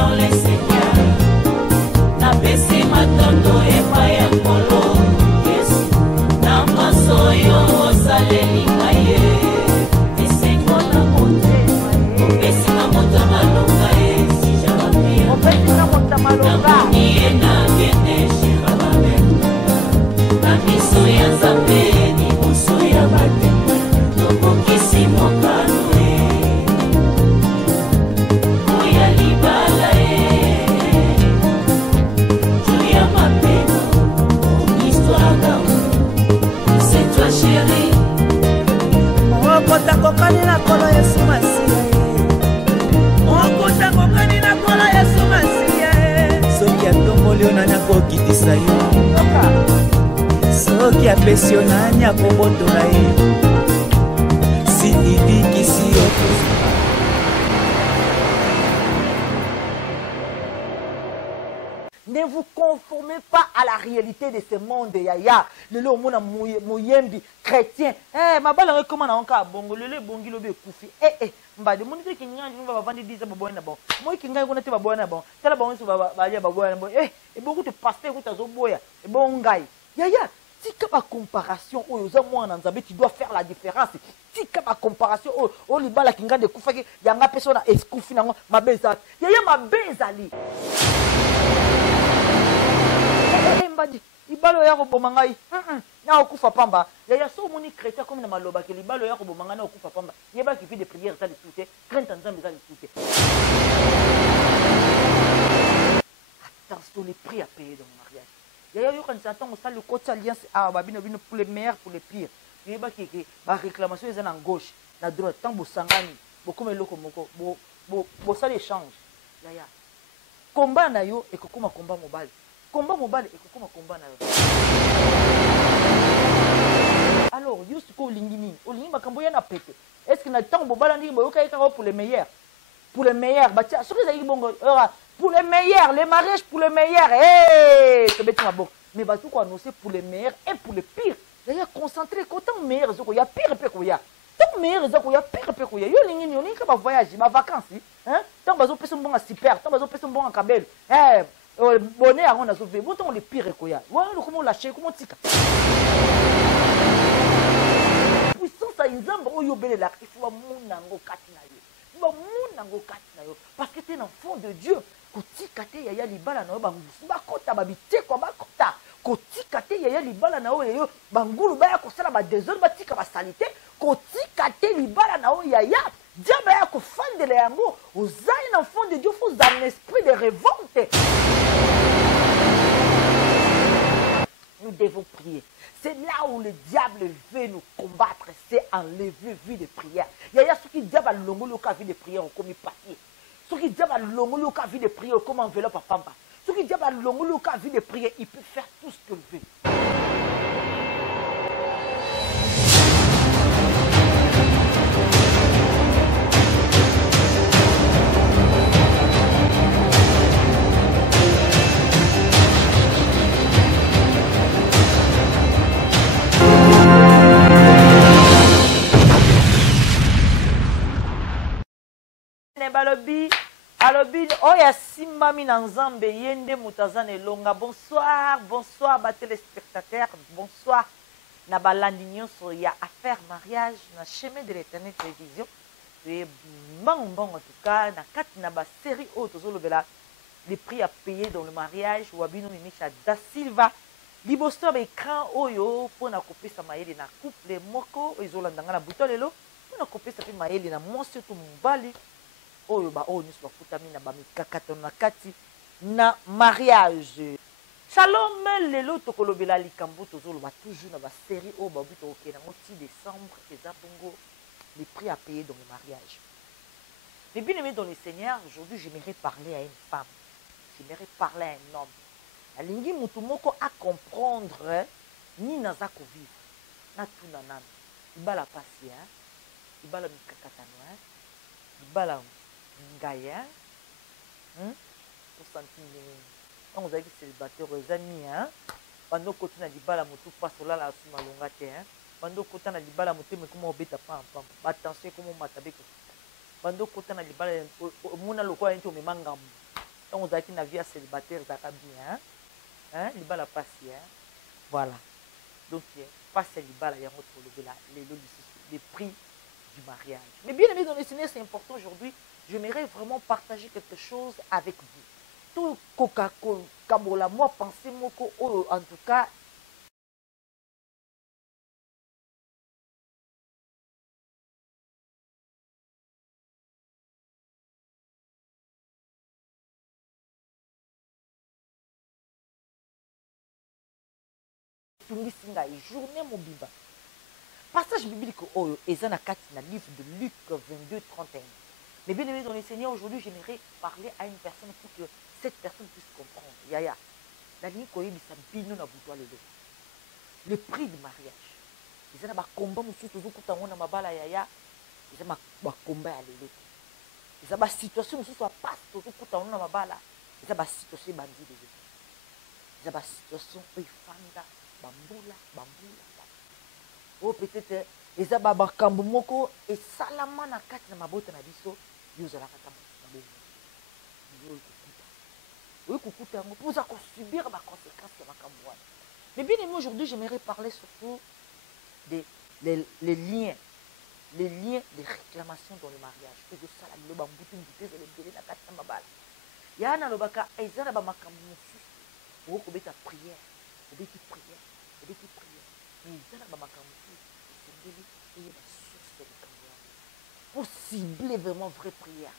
dans les seigneurs. Na besi matondo epa ya kolo. Yesu, na maso yo osaleli ngaye. Esengo na mote, opesi na mota malonga si jabapia. Opesi na mota malonga. Na moniye na gene shirababe. Na miso ya Nzambe ni moso ya bate. Tokokisi mokano oya libala Julia mapeno histoire d'amour. C'est toi chérie. Mokota kokani na kolo Yesu Masiya. Mokota kokani na kolo Yesu Masiya. Soki atomboli onani akokitisa yo. Soki apesi onani akobotola ye. Si ibikisi yo. Ne vous conformez pas à la réalité de ce monde, yaya. Le lo mona moyembi chrétien. Eh, ma balle comment on a bongo le bongi lobe koufi. Mba de monite ki ngani va vendre 10 ba na bon. Moi ki ngani kona te ba na bon. Tala ba onso ba ya ba na bon. Et beaucoup de pasteurs ko tazo boya. Et bon ngai. Yaya, tika ba comparation oyo za mwana Nzambe tu dois faire la différence. Tika ba comparation o libala ki ngani de kufa ki yanga persona eskufi nango mabeza. Yaya mabezali. Mbadi libalo ya koboma ngai na okufa pamba ya so moni chrétien comme na maloba ke libalo ya koboma ngai na okufa pamba yeba ki vie de prière ça le tout crainte Nzambe ça le tout. Attention les prix à payer dans le mariage. Ya yo quand j'entends ça le côté alliance ah babino bino pour les meilleurs pour les pires. Yeba ki ba réclamation est en gauche na droite tant bo sangani beaucoup meloko moko bo ça l'échange. Ya combat na yo et kokoma combat mobile. Combat mobile et comment combat na yo. Alors, yo siko lingini, olingi makambo ya na pété. Est-ce que na temps mobile ndi boyoka eka pour les meilleurs? Pour les meilleurs, bah tiens, ce que ça y bongo, pour les meilleurs, les mariages pour les meilleurs. C'est bête ma bon. Mais bah tout quoi annoncer pour les meilleurs et pour les pires. D'ailleurs concentré autant meilleurs zoko ya pire pe ko ya. Tant meilleurs zoko ya pire pe ko ya. Yo lingini, yo linga ba voyage, ba vacances, hein? Tant bazo pesa mbonga super, tant bazo pesa mbonga kabel. Bonheur on a sauvé bon temps les pires koya voilà comment lâcher comment tika puissance à Nzambe oyo belela il faut munango katina yo ba munango katina yo parce que tu es un enfant de Dieu kotika te yaya libala na yo bangusu bakota babite ko bakota kotika te yaya libala na yo bangulu ba ya kosala ba désordre batika ba salité kotika te libala na yo yaya diable ya kofandela yango ozali un enfant de Dieu faut un esprit de révolte. Nous devons prier. C'est là où le diable veut nous combattre, c'est enlever vie de prière. Il y a ceux qui disent que l'ongolo ka vie de prière comme papier. Ceux qui disent que l'ongolo ka vie de prière comme enveloppe à pamba. Ceux qui disent que l'ongolo ka vie de prière, il peut faire tout ce qu'il veut. Alobi oya simbami na Nzambe yende mutazane longa. Bonsoir ba téléspectateurs, bonsoir na balandi nyonso ya affaire mariage na chemin de l'éternel télévision. Et bon en tout cas na kati na ba série auto zolobela les prix à payer dans le mariage ou abino mimisha da Silva libosto ba écran oyo pona kopesa mayele na couple moko ezolandanga na buto lelo pona kopesa pe mayele na monsi to mobali oyo ba oyo nyusu bafutami na bamikakato na kati na mariage. Shalom lelo tokolobela likambo tozoloba toujours na ba série oyo babi tokokende nango ti décembre eza bongo les prix à payer dans le mariage. Mais bien aimé dans le Seigneur, aujourd'hui j'aimerais parler à une femme, j'aimerais parler à un homme. Alingi mutu moko à comprendre ni naza ko vivre na tuna nana ibala pasi ibala mikakatano ibala ngaya pour sentir on vous a dit célibataire aux amis bando kotuna libala mutu pasola la suma longa te bando kotana libala mutu me kuma obeta pam attention comme matabe ko bando kotana libala muna lokwa nto me mangamu on a qui n'a vie à célibataire bien, hein, libala passe, hein, voilà. Donc, passe libala, il y a les prix du mariage. Mais bien aimé dans le Seigneur, c'est important aujourd'hui. J'aimerais vraiment partager quelque chose avec vous. Tout Coca-Cola, moi, pensez moi en tout cas. Journée mobile. Passage biblique, et na livre de Luc 22, 31. Mais bien aimé dans le Seigneur, aujourd'hui, j'aimerais parler à une personne pour que cette personne puisse comprendre. Yaya, le prix du mariage. Ils ont un combat, yaya. Ils ont un combat à l'élo. Ils ont une situation qui soit passe, ils ont une situation bandit. Ils ont une situation où ils font bambula. Oh, peut-être, ils ont un kambo moko et salama na kati na mabota na biso, ils ont la kata na bomo. Oui, kukuta ngo pour ça qu'on subir ma conséquence de ma kambo. Mais bien aimé, aujourd'hui, j'aimerais parler surtout des les liens de réclamation dans le mariage. Que de ça, le bambou, une vitesse, le bébé, la kata na mabala. Yana le baka, ils ont ba makambo mosusu. Pour qu'on beta prière, qu'on beta prière. Mais ils ont ba makambo pour cibler vraiment vraie prière,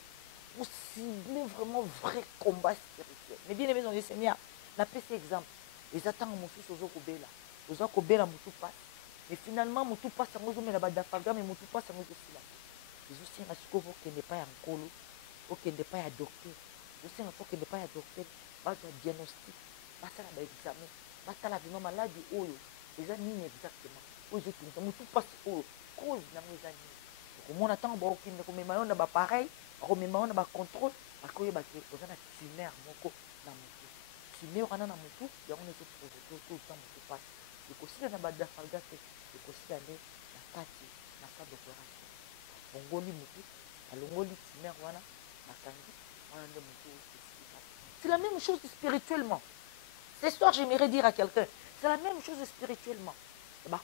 pour cibler vraiment vrai combat spirituel. Mais bien aimé dans le Seigneur, la paix c'est exemple. Les attendent mon fils aux Kobela Moutou passe. Mais finalement, Moutou passe à Mozo, mais la Badafaga, mais Moutou passe à Mozo Sila. Les aussi, à ce qu'il n'est pas un colo, qu'il n'est pas un docteur. Je sais qu'il n'est pas un docteur, pas un diagnostic, pas ça l'examen, pas ça la vie maladie, les amis exactement. Moutou passe au cause dans les années. On attend qu'il ne me mette pas pareil, on me mette pas contrôle, parce qu'il y a un tumeur dans mon cou. Tumeur dans mon cou, il y a un autre projet, tout le temps, Moutou passe. Le conseil n'a pas d'affaire, le conseil est la carte, la salle d'opération. On goli Moutou, on goli tumeur, on a tangi, on a un Moutou. C'est la même chose spirituellement. Ce soir, j'aimerais dire à quelqu'un, c'est la même chose spirituellement.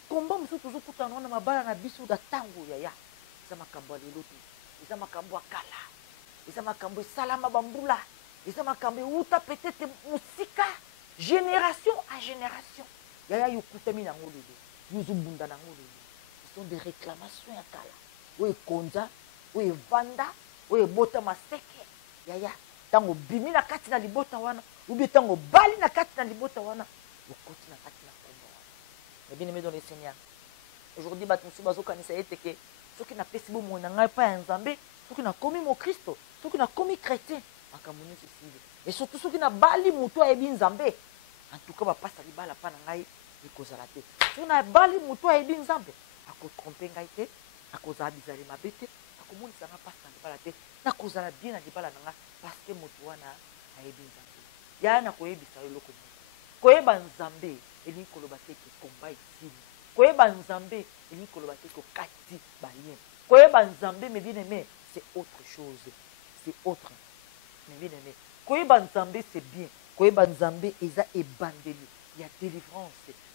Combat musu toujours kutana na mabala na biso da tango yaya eza makambo ya lelo te eza makambo ya kala eza makambo esalama bambula eza makambo euta peut-être mosika génération à génération yaya yokutami nango lelo yozobunda nango lelo ce sont des réclamations ya kala oyo ekonza oyo evanda oyo ebota maseke yaya ntango bimi na kati na libota wana ubie ntango bali na kati na libota wana okoti na kati na mais bien aimé dans le Seigneur. Aujourd'hui, ceux qui n'ont pas si bon mon pas un zambé, ceux qui n'ont commis mon Christ, ceux qui n'ont commis chrétien, et surtout ceux qui n'ont bali mouto et bien zambé. En tout cas, va pas sali bala pa nangai et cause la tête. Ceux qui n'ont bali mouto et bien zambé, à cause tromper ngaite, à cause abizali ma bête, à cause mon ça n'a pas sali bala tête, à cause la bien à bala nanga parce que mouto na a bien zambé. Ya na koye bisalo loko. Koye ban zambé. Eli kolobate ke combat ici. Koye banzambe, eli kolobate ko kati balien. Koye banzambe, mais bien aimé, c'est autre chose. C'est autre. Mais bien aimé. Koye banzambe, c'est bien. Koye banzambe, eza ebandeli. Il y a délivrance.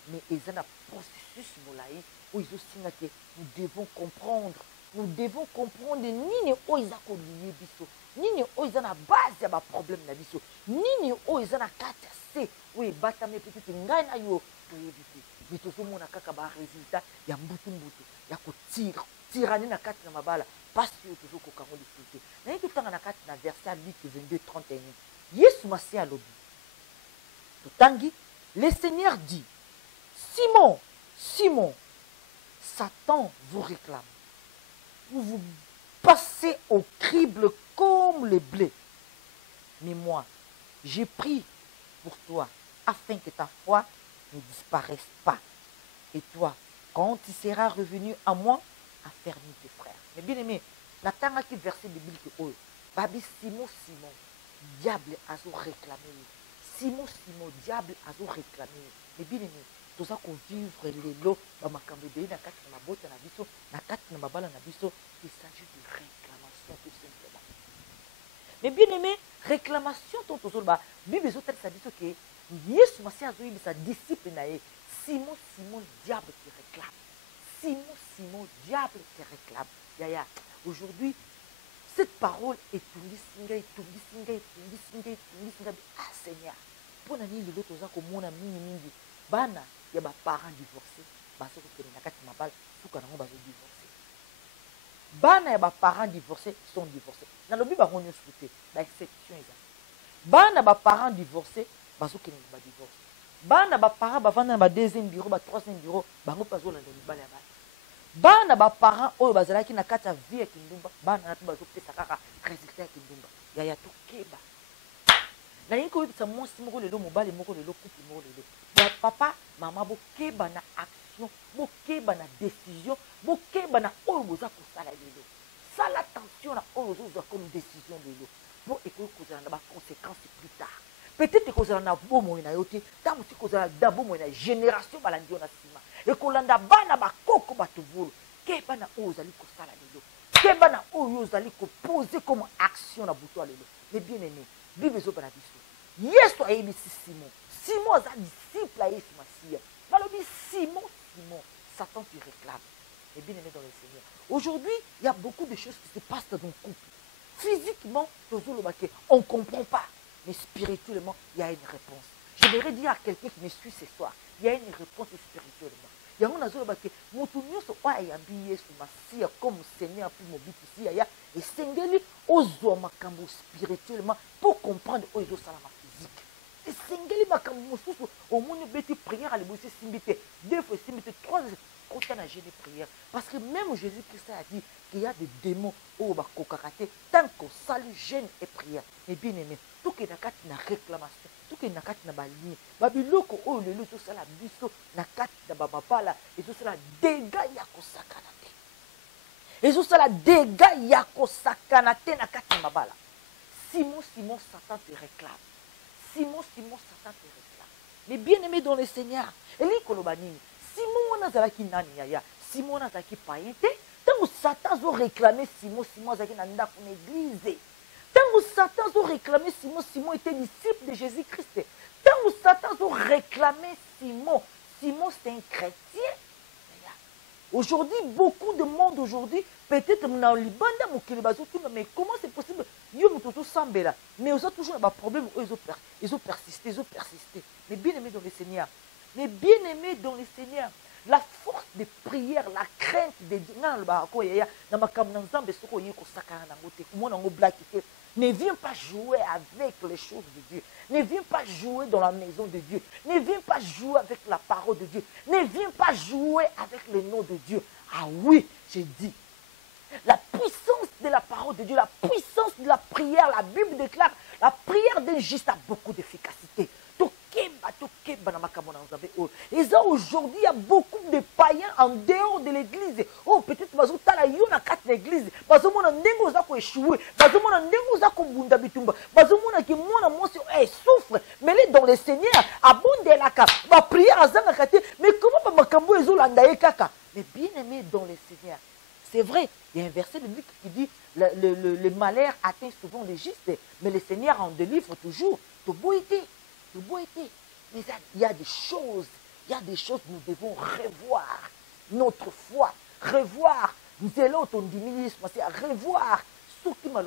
Mais eza na processus molaï où ils aussi que nous devons comprendre. Nous devons comprendre nini o eza ko lié biso. Nini o eza na base ya ba problème na biso. Nini o eza na kati c'est oui batame peut-être ngai na yo to éviter mais to so mona kaka ba résultat ya mbutu ya ko tirani na kati na mabala parce que to so ko kango discuter na tout tanga na kati na verset Luc 22 31 Yesu masi alobi to tangi le Seigneur dit Simon Simon Satan vous réclame vous passez au crible comme le blé mais moi j'ai pris pour toi, afin que ta foi ne disparaisse pas. Et toi, quand tu seras revenu à moi, affermis tes frères. Mais bien aimé, la tanga qui verset biblique, Babi Simon, diable a réclamé. Simon, diable a réclamé. Mais bien aimé, tout ça qu'on vivre les lots, il s'agit de réclamation tout simplement. Mais bien aimé, réclamation, ton tozoba, Bible ezotal ça dit que Yesu Masi azoyi sa disciple nae, Simon, Simon, diable te réclame. Simon, Simon, diable te réclame. Yaya, aujourd'hui, cette parole est ah Seigneur, pour nani le l'autre zako mona mingi, bana, y a ba parents divorcés, baso ko na kati mabal, suka na baso divorcé. Bana ya ba parents divorcés sont divorcés. Dans le Bible on nous souhaite, ba exception eza. Bana ba parents divorcés, baso ko ba divorce. Bana ba parents ba vanda ba deuxième bureau, ba troisième bureau, bango pazo la mibale ya bana. Bana ba parents oyo bazalaki na kati ya vie ya kindumba, bana na bazo pesa kaka résultat ya kindumba. Yaya to keba. Na yiko yebisa mwasi moko lelo mobali moko lelo couple moko lelo. Ba papa, mama bo keba na action, bo keba na décision, bo keba na oyo boza kosala lelo. Sala attention na oyo boza comme décision lelo. Bo ekoki kozala na ba conséquences plus tard. Peut-être kozala na bomoi na yo te, tango ti kozala da bomoi na génération balandi yo na sima. Ekolanda bana bakoko batuvulu. Keba na oyo ozali kosala lelo. Keba na oyo ozali koposer comme action na buto lelo. Mais bien aimé, Bible ezobana biso. Yesu ayebisi Simon. Simon aza disciple ya Yesu Masiya. Balobi Simon, Simon, Satan te réclame. Et bien aimé dans le Seigneur. Aujourd'hui, il y a beaucoup de choses qui se passent dans un couple. Physiquement, on ne comprend pas. Mais spirituellement, il y a une réponse. Je voudrais dire à quelqu'un qui me suit ce soir, il y a une réponse spirituellement. Il y a un azolo bake, mutunyo so wa yambi Yesu Masiya comme Seigneur pour mon but ici ya et sengeli ozo makambo spirituellement pour comprendre ozo salama physique. Et sengeli makambo mususu au monde beti prière à l'ébossé simbité, 2 fois simbité, 3 quand on a gêné prière parce que même Jésus-Christ a dit qu'il y a des démons au bako karaté tant qu'on salue jeûne et prière. Et bien aimé, tout que nakati na réclamation tout que nakati na balie babiloko o lelo to sala biso nakati na babapala et tout cela dégâts ya kosakana te et tout cela dégâts ya kosakana te nakati na mabala. Simon Simon Satan te réclame. Simon Simon Satan te réclame. Mais bien aimé dans le Seigneur eli kolobanini Simon nazalaki nani yaya Simon nazalaki païen te tant Satan zo réclamer Simon Simon azalaki na ndako na église. Tant que Satan a réclamé Simon, Simon était disciple de Jésus-Christ. Tant que Satan a réclamé Simon, Simon c'est un chrétien. Aujourd'hui, beaucoup de monde aujourd'hui, peut-être dans le Liban, mais comment c'est possible? Mais ils ont toujours un problème, ils ont persisté. Mais bien aimé dans le Seigneur. Mais bien aimé dans le Seigneur. La force de prière, la crainte de Dieu. Ne viens pas jouer avec les choses de Dieu. Ne viens pas jouer dans la maison de Dieu. Ne viens pas jouer avec la parole de Dieu. Ne viens pas jouer avec le nom de Dieu. Ah oui, j'ai dit. La puissance de la parole de Dieu, la puissance de la prière, la Bible déclare, la prière d'un juste a beaucoup d'efficacité. Et ça, aujourd'hui, il y a beaucoup de païens en dehors de l'église. Oh, peut-être que tu as l'église. Tu as échoué. Tu as souffre. Mais dans le Seigneur, abonde la prière. Mais comment mais bien aimé dans le Seigneur. C'est vrai, il y a un verset de Luc qui dit le malheur atteint souvent les justes, mais le Seigneur en délivre toujours. Tout beau été. Mais il y a des choses nous devons revoir notre foi, revoir revoir ce qui m'a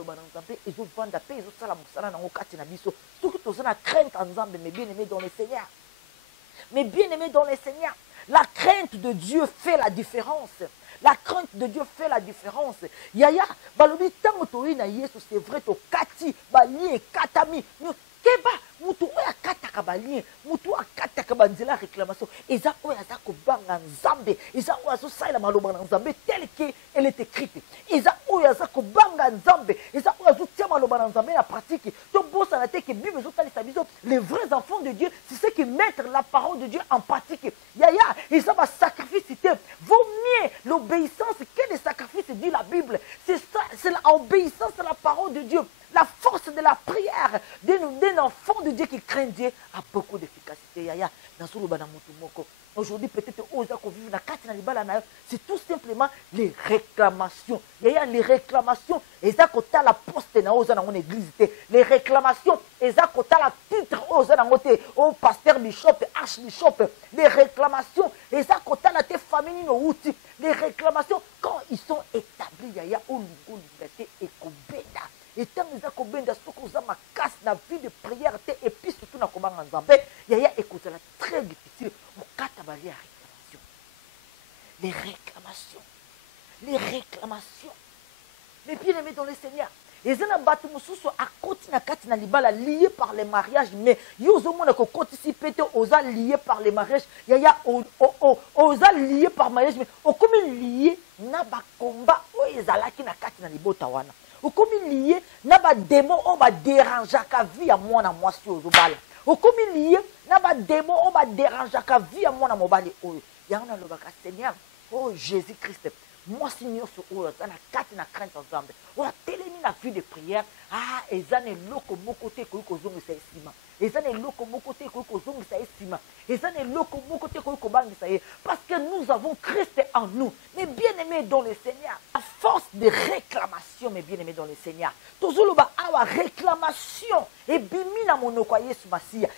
mais bien aimé dans le Seigneur, la crainte de Dieu fait la différence. La crainte de Dieu fait la différence. Yaya, balobi tango toyi na Yesu c'est vrai to kati bali katami. Keba mutu oya kataka balien mutu akataka banzela réclamation eza oya za ko banga nzambe eza oya so saila maloba na nzambe tel que elle est écrite eza oya za ko banga nzambe eza oya zo tia maloba na nzambe na pratique to bossa na te que Bible zo tali sabiso les vrais enfants de Dieu c'est ceux qui mettent la parole de Dieu en pratique. Yaya ils ont un sacrifice vaut mieux l'obéissance que les sacrifices dit la Bible. C'est ça, c'est l'obéissance à la parole de Dieu. La force de la prière d'un enfant de Dieu qui craint Dieu a beaucoup d'efficacité. Aujourd'hui, peut-être, c'est tout simplement les réclamations. Il y a les réclamations. Et ça, quand tu as la poste, tu as aux dans l'église, les réclamations, et ça, quand la titre aux côté, au pasteur bishop, archbishop, les réclamations, et ça, quand la tes familles, les réclamations, quand ils sont établis, il y a au niveau liberté et kobenda. Et tant que kobenda, ce qu'on a ma casse, la vie de prière, et puis surtout, na kobanga nzambe, il y a écoute, la très difficile, au katabali à réclamation. Les réclamations. Les réclamations. Mais bien aimé dans le Seigneur. Et ça n'a pas tout à côté na katina libala lié par les mariages, mais yozo mona ko participer aux liés par les mariages. Il y a aux liés par mariage, mais au comme lié na ba combat o ezala ki na katina libota wana. Au comme lié na ba démon on va déranger ka vie à moi na moi si ozobala. Au comme lié na ba démon on va déranger ka vie à moi na mobali oyo. Ya on a le baka Seigneur. Oh Jésus-Christ. Moi, Seigneur, sur eux, ça n'a quatre na crainte ensemble. On a tellement la vie de prière. Ah, et ça n'est l'autre mon côté que vous avez estimé. Et ça n'est l'autre mon côté que vous avez estimé. Et ça n'est l'autre mon côté que vous avez. Parce que nous avons Christ en nous. Mais bien aimés dans le Seigneur, à force de réclamation, mais bien aimés dans le Seigneur, toujours le bas à réclamation. Et bimina mon okoye sur Massia.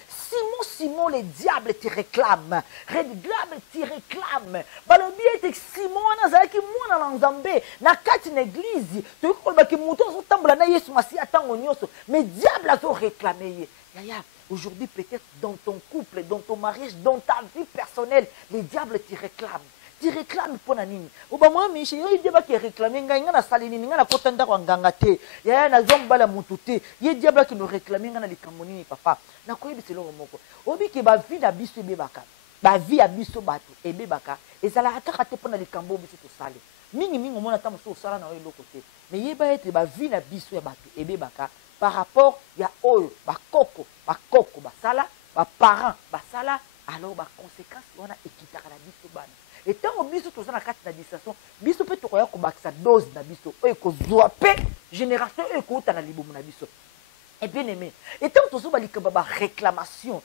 Simon, le diable te réclame. Le diable te réclame. Balobi est Simon, nazaki mwana na nzambe na kati na église to kolba ki muto so tambola na Yesu Masiya tango nyoso mais diable a zo réclamer yaya aujourd'hui peut-être dans ton couple dans ton mariage dans ta vie personnelle les diables te réclament. Tu réclames pour nani oba moi mi chéri il débat qui réclamer nga na salini nga na kotanda kwa nganga te yaya na zomba la mutu te ye diable qui nous réclamer nga na likambo nini papa na koyebi selo moko obi ke ba vie na biso bebaka ba vie à biso bato ebebaka ezala kaka te pona likambo biso to sale mingi mona ta moso sala na yo côté mais yeba ete ba vie na biso ya bato ebebaka par rapport ya oyo ba koko ba sala ba parents ba sala alors ba conséquences wana ekitaka na biso bana et tant biso to na kati na distraction biso pe to koya ko bakisa dose na biso oyo ko zwa pe génération oyo ko uta na libomo na biso. Et bien aimé, et tant que tu as réclamation,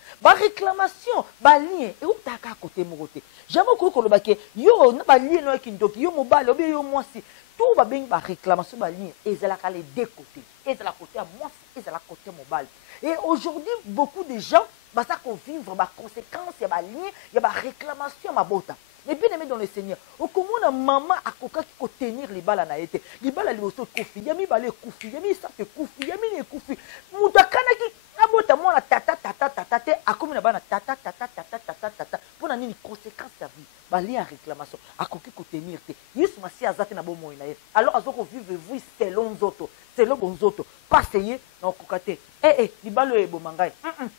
lien, et où tu as à côté mon côté. J'aime beaucoup le baquet, yo, n'a pas lien, no, qui yo, mobile, yo, moi, si, tout va bien, réclamation, lien, et c'est la les deux côtés, et c'est la côté à moi, et c'est la côté mobile. Et aujourd'hui, beaucoup de gens, ça qu'on vivre, conséquences, il y a lien, il y a réclamation, ma bota. Mais bien aimé dans le Seigneur, au comment maman a coca qui peut tenir les balles à été, les balles à l'osso koufi, yami balé koufi, yami ça fait koufi, yami les koufi, moudakana qui abota moi la tata, a comme une banane tata, pour n'en une conséquence à vie, balé à réclamation, à coca qui peut tenir, yus ma si azate na bon moyen, alors azoko vive vous selon zoto, pas seyé, non kokate, les balles est bon mangai,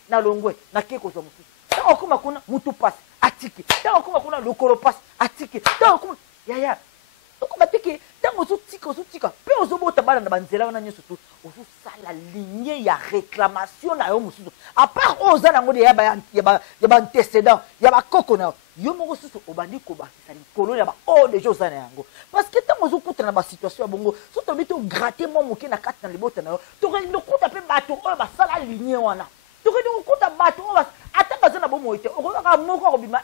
na longwe, na keko zomusu. Tant qu'on kuna mutu passe atiki tant qu'on kuna lokolo passe atiki tant qu'on yaya donc on va teke tant on tika pe ozobota bana na banzela wana nyoso tu ozo sala lignée ya réclamation na yo mususu à part oza na ngode ya ba antécédent ya ba koko na yo moko susu obandi ko ba sali kolo ya ba o de choses na yango parce que tant ozo kuta na ba situation bongo so to bito gratter mo moke na kati na libota na yo to rendo kuta pe bato o ba sala lignée wana to rendo kuta bato o ba ata bazana bo moite okoka moko robima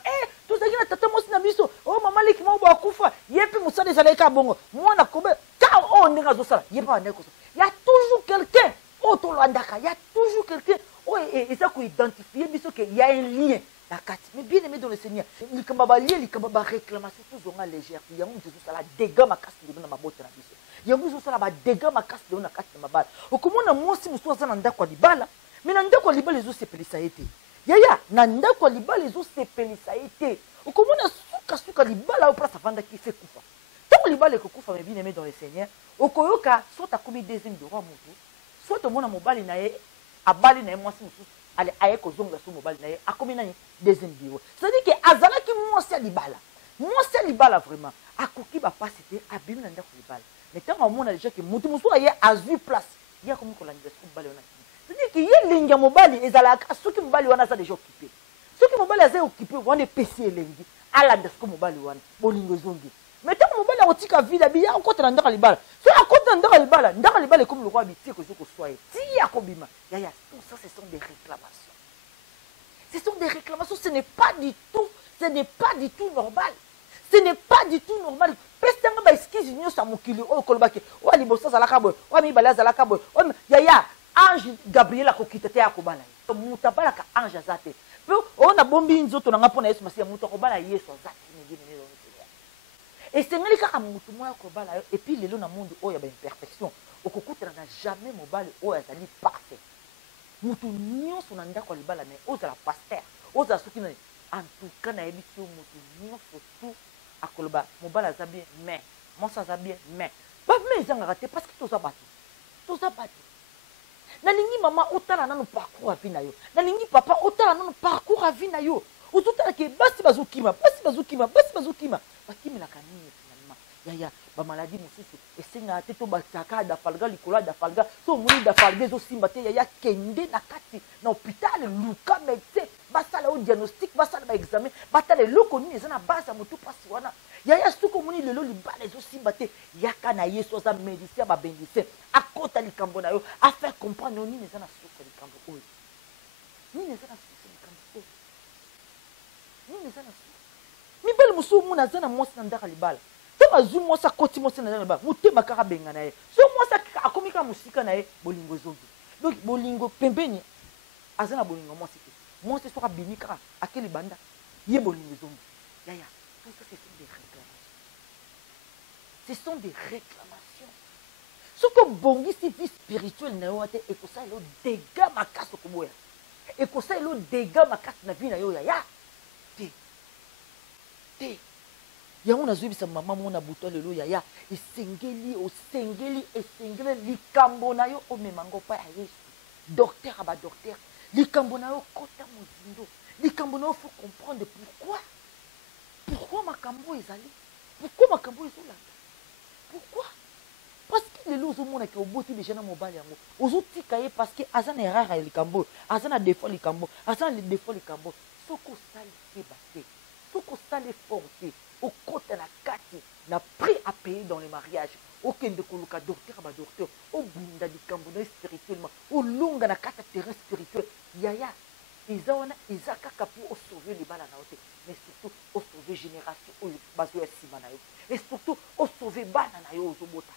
tout ça qui na tata mosi na biso o mama leki mo ba kufa yepi musale sala ka bongo mwana kobe ta o ndinga zo sala yepa ndeko so il y a toujours quelqu'un auto landaka il y a toujours quelqu'un et ça ko identifier biso que il y a un lien la carte mais bien aimé dans le Seigneur likamba ba lien likamba ba réclamation toujours en légère il y a un Jésus sala dégâts ma casse de na mabota na biso il y a un sala ba dégâts ma casse de na carte na mabala okomona mosi muso za na ndako libala mais na ndako libala zo sepelisa ete yaya na ndako libala ezo sepelisa ete okomona suka libala opra savanda ki se kufa tant libala ekokufa mais bien aimé dans le Seigneur okoyoka soit akomi deuxième de roi moto soit omona mobali na ye abali na ye mwasi mosusu ale aye kozonga so mobali na ye akomi nani deuxième de roi c'est-à-dire que azalaki mwasi ya libala vraiment akoki bapasi te abimi na ndako libala mais ntango amona déjà que motu mosusu aye azwi place ye akomi kolandisa so mobali wana c'est-à-dire que ye linga mobali ezalaka soki mobali wana aza déjà occupé soki mobali aza occupé wana epesi elengi alanda siko mobali wana bolingo ezongi mais ntango mobali akotika vide abi ya okota na ndako libala so akota na ndako libala ekomi lokwa bitiko ezoko soye ti akobima yaya tout ça ce sont des réclamations ce n'est pas du tout normal Ce n'est pas du tout normal. Pestanga ba excuse nyo sa mokili o kolobaki. O libosa za la kabo. O mi bala za la kabo. O yaya ange Gabriel akokita te akobala. Muta bala ka ange azate. Pe on a bombi nzoto na ngapona Yesu masiya muta kobala Yesu azate ne gine ne. Et c'est ngeli kaka mutu moya kobala et puis lelo na monde o ya ba imperfection. Okokutana na jamais mobali o azali parfait. Mutu nyonso na ndako libala mais o za la pasteur. O za soki na en tout cas na yebi so mutu nyonso tout akoloba mobali aza bien mais mwasi aza bien mais bavime ezangaka te parce que toza bato nalingi mama otala nano parcours avi na yo nalingi papa otala nano parcours avi na yo ozotalaka basi bazokima bakimelaka nini finalement yaya bamaladi mosusu esengaka te to batiaka dafalga likolo dafalga so omoni dafalga ezosimba te yaya kende na kati na hôpital luka médecin basala o diagnostic basala ba examen batala eloko nini eza na base ya motu pasi wana yaya soki omoni lelo libala ezosimba te yaka na Yesu aza médecin babendicin akota likambo na yo afaire comprendre nini eza na suka likambo oyo nini eza na suka likambo oyo nini eza na suka mibali mosusu omona aza na mwasi na ndaka libala to bazwi mwasi akoti mwasi na ndaka libala motema kaka benga na ye so mwasi akomi kaka mosika na ye bolingo ezongi donc bolingo pembeni aza na bolingo mwasi te mwasi soki abimi kaka ake libanda ye bolingo ezongi yaya tout ça ce sont des réclamations soki obongisi vie spirituelle na yo te ekosala elo dega makasi okoboya ekosala elo dega makasi na vie na yo yaya te yango nazoyebisa mama mona buto lelo yaya esengeli likambo na yo omema ngo pa ya Yesu docteur aba docteur likambo na yo kota mozindo likambo na yo faut comprendre pourquoi makambo ezali pourquoi makambo ezolanda pourquoi parce que lelo ozomona ke oboti déjà na mobali yango ozotika ye parce que aza na erreur ya likambo aza na défaut likambo aza na défaut likambo soko osali keba te soko osali effort te okota na kati na prix à payer dans les mariages okende koluka docteur aba docteur obunda likambo na spirituellement olonga na kati ya terrain spirituel yaya eza wana eza kaka mpo osauve libala na yo te mais surtout osauve génération oyo bazoya nsima na yo et surtout osauve bana na yo ozobota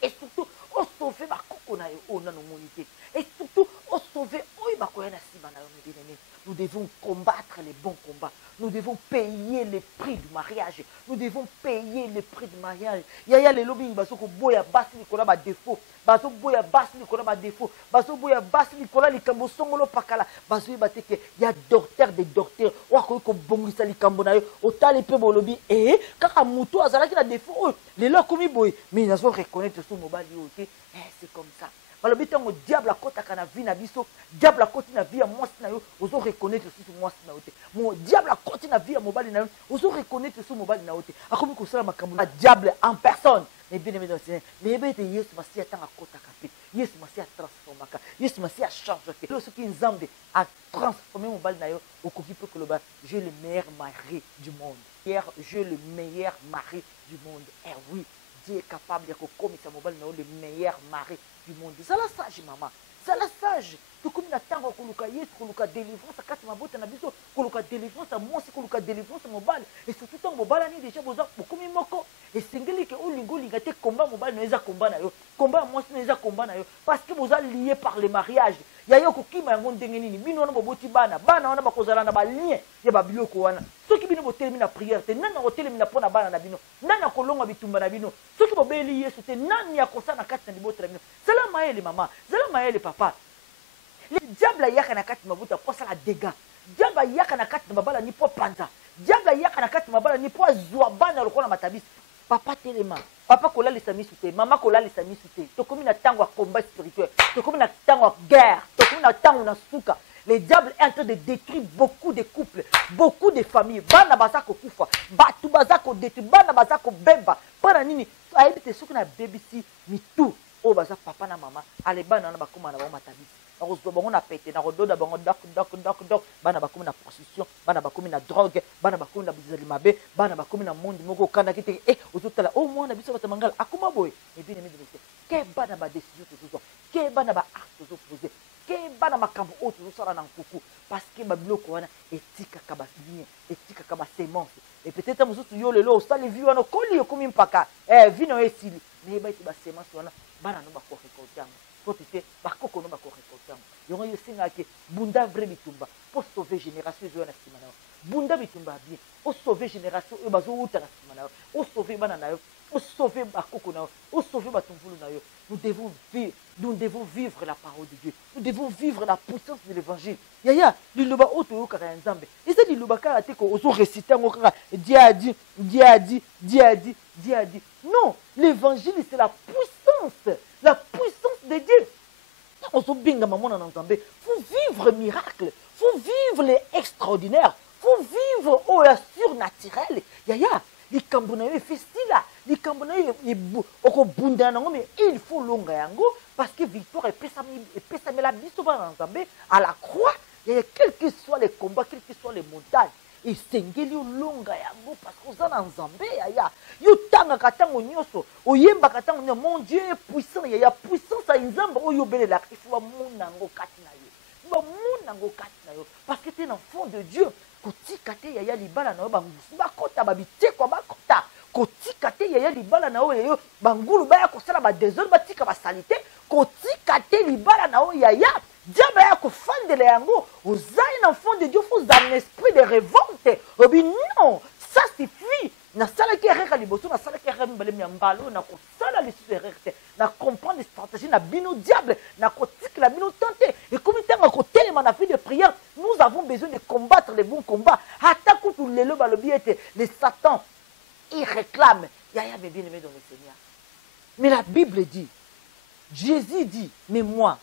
et surtout osauve bakoko na yo oyo nano omoni te et surtout osauve oyo bakoya na nsima na yo mebinene. Nous devons combattre les bons combats. Nous devons payer les prix du mariage. Nous devons payer les prix du mariage. Yaya le lobby basoko boya basi likola ba défaut. Baso boya basi likola ba défaut. Baso boya basi likola likambo songolo pakala. Baso bateke ya docteur des docteurs. Wako ko bongisa likambo na yo. Otale pe bo lobby kaka muto azala ki na défaut. Le lo komi boy. Mais ils doivent reconnaître son mobile yoke. C'est comme ça. balobi tango diable akotaka na vie na biso diable akoti na vie ya mwasi na yo ozo reconnaître susu mwasi na yo te mo diable akoti na vie ya mobali na yo ozo reconnaître susu mobali na yo te akomi kosala makambo na diable en personne mais bien aimé dans le Seigneur mais ebe te Yesu masi atanga akotaka pe Yesu masi atransformaka Yesu masi achange te lo soki nzambe a transformer mobali na yo okoki pe koloba j'ai le meilleur mari du monde hier j'ai le meilleur mari du monde oui Dieu est capable de commettre le meilleur mari du monde. C'est la sage, maman. C'est la sage. Tout comme la tango koluka yes, koluka délivrance, kati mabota na biso, koluka délivrance à moi, koluka délivrance à mobile. Et surtout tant mobile ni déjà besoin beaucoup moko. Et singeli que o lingo lingate combat mobile neza combat na yo. Combat moi neza combat na yo. Parce que vous êtes liés par le mariage. Ya yo kokima yango ndenge nini. Bino na boboti bana. Bana wana bakozala na ba lien ya ba biloko wana. Soki bino botelemi na prière te nani botelemi na pona bana na bino. Nani akolonga bitumba na bino. Soki bobeli Yesu te nani akosana kati na libota na bino. Zala maele mama. Zala maele papa. Le diable yaka na kati mabuta pour ça la dégâts. Diable yaka na kati mabala ni po panza. Diable yaka na kati mabala ni po zwa bana lokona matabisi. Papa telema. Papa kola les amis souté. Maman kola les amis souté. To komi na tango à combat spirituel. To komi na tango à guerre. To komi na tango na souka. Le diable est en train de détruire beaucoup de couples, beaucoup de familles. Bana bazako kufa. Batu bazako détruire. Bana bazako bemba. Para nini. Aibite souka na baby si mi tout. O baza papa na mama. Ale bana na bakoma na ba matabisi. On a pété, on a redonné doc, bana bakomi na prostitution, bana bakomi na drogue, bana bakomi na bizalimabe, bana bakomi na monde moko kana kite ozotala au moins na biso batamangala akoma boy et bien aimé de monsieur. Ke bana ba décision toujours, ke bana ba acte toujours poser. keba na makambo oyo tozosala na nkuku parce que babiloko wana etikaka babien etikaka basemence et peut-être mosusu yo lelo osali vi wana okoli okomi mpaka vi na yo esili nayeba ete basemence wana bana no bakorekolte yango po tete bakoko no bakorekolte yango yango yo esengaki bunda vrai bitumba po sauver génération ezoya na nsima na yo bunda bitumba bien osauver génération oyo bazowuta na nsima na yo osauver bana na yo osauver bakoko na yo osauver batumvulu na yo. Nous devons vivre la parole de Dieu. Nous devons vivre la puissance de l'évangile. Yaya, liloba oto kaka nzambe. Eza liloba kaka te ko ozo réciter ngo kaka Dieu a dit. Non, l'évangile c'est la puissance de Dieu. Ozo binga mamona na nzambe. Faut vivre miracle, faut vivre les extraordinaires, faut vivre au surnaturel. Yaya, likambo na yo efestila likambo na yo okobunda nango mais il faut longa yango parce que victoire epesami la biso bana nzambe à la croix. Et quel que soit les combats, quel que soit les montagnes, esengeli longa yango parce que oza na nzambe yaya yo tangaka ntango nyonso oyembaka ntango nyonso mon Dieu est puissant yaya puissance ya nzambe oyo obelelaka il faut bamona yango kati na yo parce que tu es enfant de Dieu. Kotika te yaya libala na yo bangusu bakota babitekwa bakota kotika te yaya libala na yo bangulu baya kosala badésordre batika basalite kotika te libala na yo yaya diable ya kofandela yango ozali na enfant de Dieu faut un esprit de révolte obi non ça suffit nasalaki erreur liboso nasalaki erreur mibale miambalo na kosala lisusu erreur te na comprendre stratégie na bino diable na kotikela bino tante et comme ntango kotelema na vie de prière nous avons besoin de combattre les bons combats. Attaque tout le balobiete, les Satan, il réclame. Yaya bien aimé dans le Seigneur. Mais la Bible dit, Jésus dit, mais moi,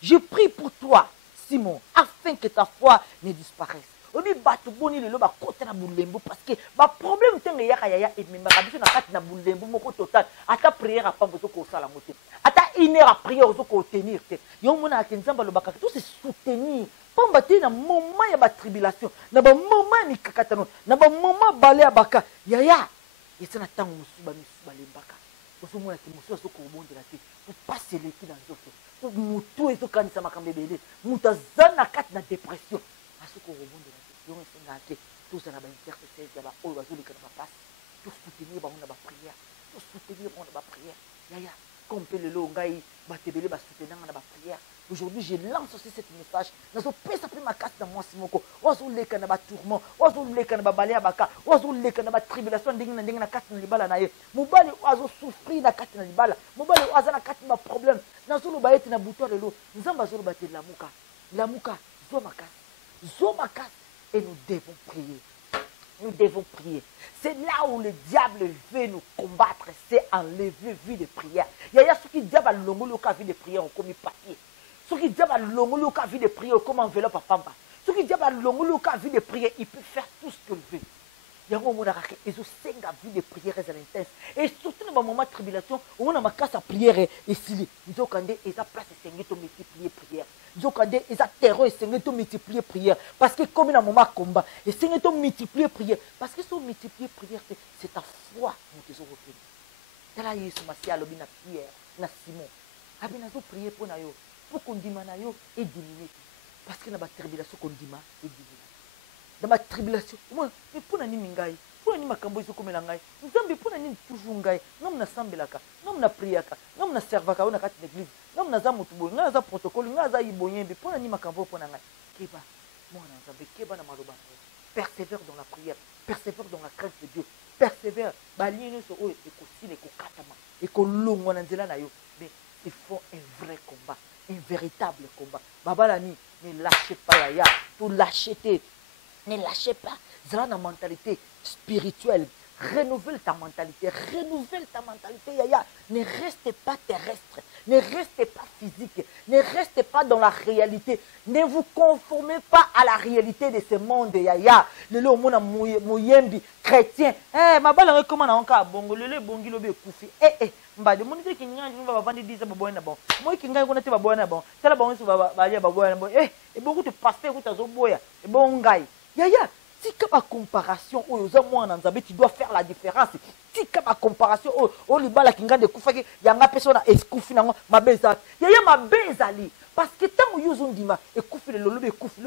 je prie pour toi, Simon, afin que ta foi ne disparaisse. Obi batu boni lelo ba kota na bulembo parce que ba problème tenge yaya et même rabiso na kati na bulembo moko total ata prière apa bozo ko sala moté ata une heure à prière ozo ko tenir te yo mona akinzamba lo bakaka tout se soutenir pamba te na moment ya ba tribulation na ba moment ni kakatano na ba moment balé abaka yaya yesana tango musuba lembaka ozo mona ki musuba so ko bondela te pour passer les pieds dans zoto pour mutu ezo kanisa makambebele mutazana kati na dépression asoko rebondela donc c'est là que tous ça na ba intercesseur ya ba oyo bazolika na ba passe tout soutenir ba on ba prière tout soutenir on ba prière yaya compte le lo ngai ba tebele ba soutenir na ba prière. Aujourd'hui je lance aussi cet message nazo pesa pe makasi na mwasi moko wazo leka na ba tourment wazo leka na ba balé abaka wazo leka na ba tribulation ndenge na kati na libala na ye mobali wazo souffrir na kati na libala mobali wazo na kati na problème nazo lo ba ete na buto lelo nzamba zo lo ba te lamuka zo makasi. Et nous devons prier. Nous devons prier. C'est là où le diable veut nous combattre. C'est enlever vie de prière. Il y a ceux qui disent que le vie de prière comme papier. Ceux qui disent que le vie de prière comme enveloppe à pamba. Ceux qui disent que le vie de prière, il peut faire tout ce qu'il veut. Il y a un moment où ils ont vie de prière intense. Et surtout dans le moment de tribulation, où on a ma casse à prière ici. Ils ont quand ils ont place de multiplier prière. Ils ont quand ils ont terreur et multiplier prière. Parce que comme dans un moment de combat, et c'est multiplier prière. Parce que si on multiplie prière, c'est ta foi qui est retenue. C'est là Jésus Massia, le bina Pierre, na Simon. Abinazo prier pour nayo, pour qu'on dima nayo et diminuer. Parce que dans la tribulation qu'on dima et diminuer. Dans ma tribulation, moi, mais pour nani mingai, pour nani makambo iso komela ngai, nzambe pour nani toujours ngai, ngam na sambelaka, ngam na priaka, ngam na servaka ona kati l'église, ngam na za mutubo, ngam na za protocole, ngam na za iboyembe, pour nani makambo pour ngai. Keba, moi na nzambe keba na maloba. Persévère dans la prière, persévère dans la crainte de Dieu, persévère, balino so o ekosile kokatama, ekolongwa na nzela na yo, mais il faut un vrai combat, un véritable combat. Babalani, ne lâchez pas yaya, tout lâchez. Ne lâchez pas. C'est la mentalité spirituelle. Renouvelle ta mentalité. Yaya. Ne restez pas terrestre. Ne restez pas physique. Ne restez pas dans la réalité. Ne vous conformez pas à la réalité de ce monde. Yaya. Le lo mona mouyembi chrétien. Ma balle comment on a bongo le bongi lobe koufi. Mba de monite ki nganji va vendre 10 baboya na bon. Moi ki nganji konate baboya na bon. Tala ba onso ba ya baboya na bon. Et beaucoup de pasteurs ko tazo boya. Et bon ngai. Yaya, si comme ma comparaison aux hommes en Zambie, tu dois faire la différence. Si comme ma comparaison au Libala qui gagne de Koufaki, il y a une personne à Escoufina, ma bezali. Yaya ma bezali. parce que tant que vous dit et couffle le lobby couffle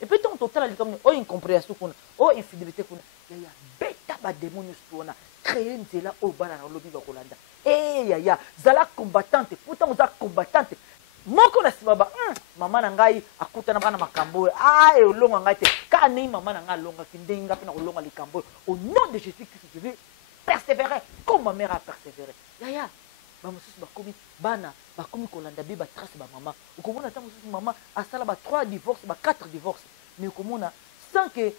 et puis tant total comme oh incompréhension oh infidélité il y a bêta ba démonios tourna créer une zela au bala na lobby ba kolanda ya zala combattante pourtant vous êtes combattante moko na sibaba mama na ngai akuta na bana makambo olonga ngai te ka nei mama na ngai longa kindenga pe na kolonga likambo au nom de Jésus Christ je vais persévérer comme ma mère a persévéré ya ba mususu bakomi bana bakomi kolanda be ba trace ba mama ukomona ta mususu mama asala ba 3 divorces ba 4 divorces mais ukomona sans que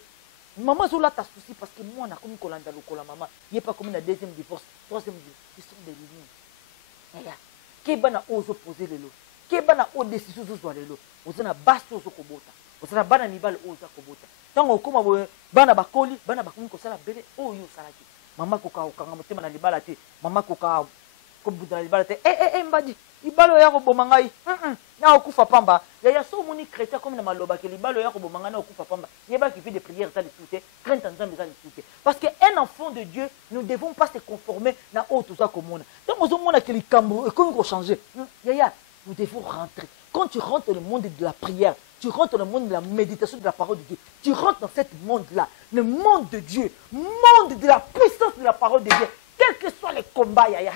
maman zola ta souci parce que moi na komi kolanda lokola mama yé pas comme na deuxième divorce troisième divorce ils sont des lignes ya ke bana ozo poser lelo ke bana o décision zo zwa lelo ozana basto zo kobota ozana bana mibale oza kobota tango okoma boye bana bakoli bana bakomi kosala bele oyo salaki mama koka okanga motema na libala te mama koka kobudala libala te mbadi libalo ya koboma ngai na okufa pamba ya so moni chrétien comme na maloba ke libalo ya koboma ngai na okufa pamba yeba qui fait des prières ça les tout crainte en Nzambe ça les tout parce que un enfant de Dieu nous devons pas se conformer na autre ça comme on donc on mona que likambo et comme ko changer ya nous devons rentrer quand tu rentres dans le monde de la prière tu rentres dans le monde de la méditation de la parole de Dieu tu rentres dans ce monde là le monde de Dieu monde de la puissance de la parole de Dieu quel que soit les combats ya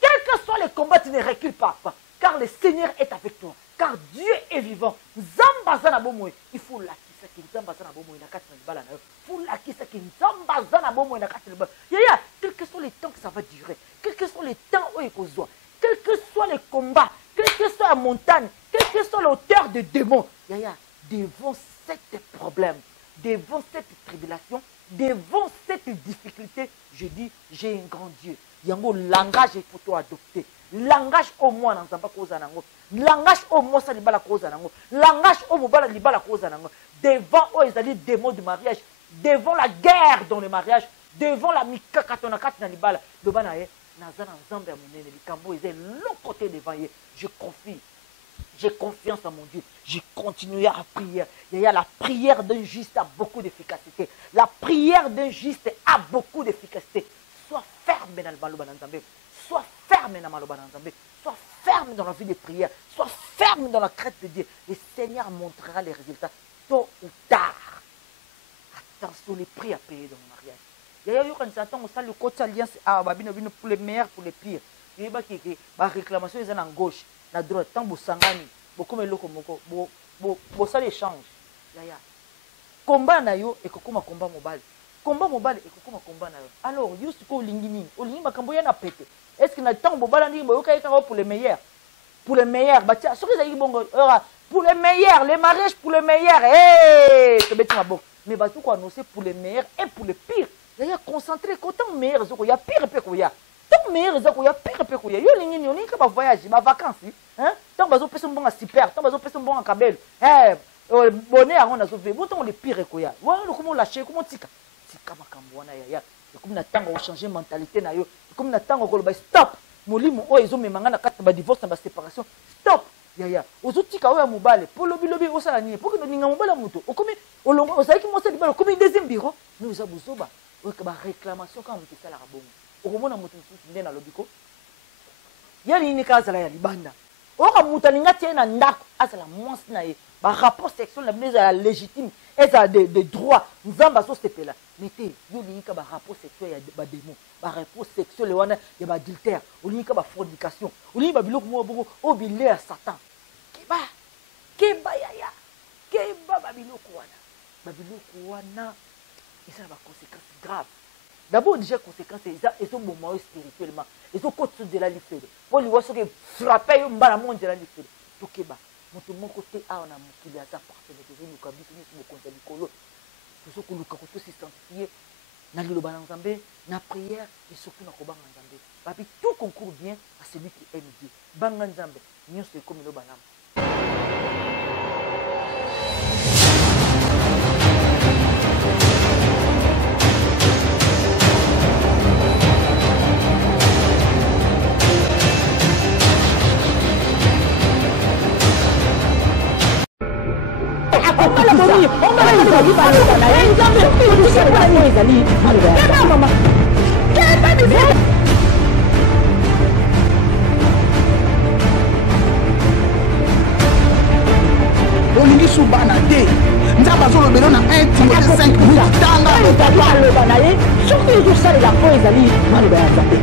quel que soit les combats, tu ne recules pas. Car le Seigneur est avec toi. Car Dieu est vivant. Zambazana bomoy. Il faut la kisa ki zambazana bomoy na kati na libala na yo. Il faut la kisa ki zambazana bomoy na kati na libala. Ya, quel que soit les temps que ça va durer. Quel que soit les temps où il faut quel que soit les combats. Quelle que soit la montagne. Quelle que soit l'auteur des démons. Ya, devant cette problème. Devant cette tribulation. Devant cette difficulté. Je dis, j'ai un grand Dieu. Yango langage il faut toi adopter langage au moins dans zamba koza nango langage au moins ça libala koza nango langage au mobala libala koza nango devant eux ils allaient démons du mariage devant la guerre dans le mariage devant la mikaka tona kati na libala le bana ye nazana nzambe ya munene likambo ils le côté devant ye je confie j'ai confiance en mon Dieu. Je continuerai à prier. Il y a la prière d'un juste a beaucoup d'efficacité. La prière d'un juste a beaucoup d'efficacité. Sois ferme dans le maloba d'Anzambé. Sois ferme dans le maloba d'Anzambé. Sois ferme dans la vie de prière. Sois ferme dans la crainte de Dieu. Le Seigneur montrera les résultats tôt ou tard. Attention, les prix à payer dans le mariage. Il y a eu quand j'entends ça le côté alliance pour les meilleurs, pour les pires. Il y a eu des réclamations en gauche, à droite, tant que sangani, beaucoup de locaux, beaucoup ça l'échange. Combat na yo et combat mobile. Combat mobile et combat na yo. Alors, juste ko lingini, o lingi makambo ya na pété. Est-ce que na temps mobile ndi boyoka eka pour les meilleurs? Pour les meilleurs, bah tiens, soki zali bongo, pour les meilleurs, les mariages pour les meilleurs. C'est bête ma bon. Mais bah tout quoi annoncer pour les meilleurs et pour les pires. Il y a concentré autant meilleurs zoko ya pire pe ko ya. Tant meilleurs zoko ya pire pe ko ya. Yo lingini on ka ba voyage, ba vacances, hein? Tant bazo pesa mbonga super, tant bazo pesa mbonga kabel. Bonnet à on a sauvé. Bon tant les pires ko ya. Voilà comment lâcher, comment tika. Tika makambo wana ya. Comme na tango changer mentalité na yo. Comme na tango ko ba stop. Molimo o ezo memanga na kata ba divorce na ba séparation. Stop. Ya. Ozotika oya mobile. Po lobi osala ni. Po que ninga mobile muto. Okomi olongo osaki mo se libala komi deuxième bureau. Nous abuzoba. Ba réclamation quand on te sala rabongo. Okomona mutu nde na lobiko. Ya ni kaza la ya libanda. Oka mutalinga tiena ndako azala monsi na ye. Ba rapport sexuel na bneza la légitime et ça de droit. Nzamba so sepela. Mettez yo linga ba rapport sexuel ya ba démon. Ba rapport sexuel wana ya ba adultère. Olinga ba fornication. Olinga ba biloko mo boko obile à Satan. Keba ya. Keba ba biloko wana. Ba biloko wana et ça va conséquences graves. D'abord déjà conséquences et sont moment spirituellement. Et sont côté de la lifede. Pour lui voir ce que frapper mbala monde de la lifede. Tokeba. Mon côté a on a mokili à sa partenaire de nous kabiso nous ko konta likolo. Tout ce que nous ko to s'identifier na liloba na Nzambe, na prière et surtout na kobanga Nzambe. Papi tout concourt bien à celui qui aime Dieu. Banga Nzambe, nyonso comme liloba na. biso bana te nzambe azolobela na 1 Timothée 5 tanga ezali aloba na ye soki ezosalela mpo ezali maloba ya nzambe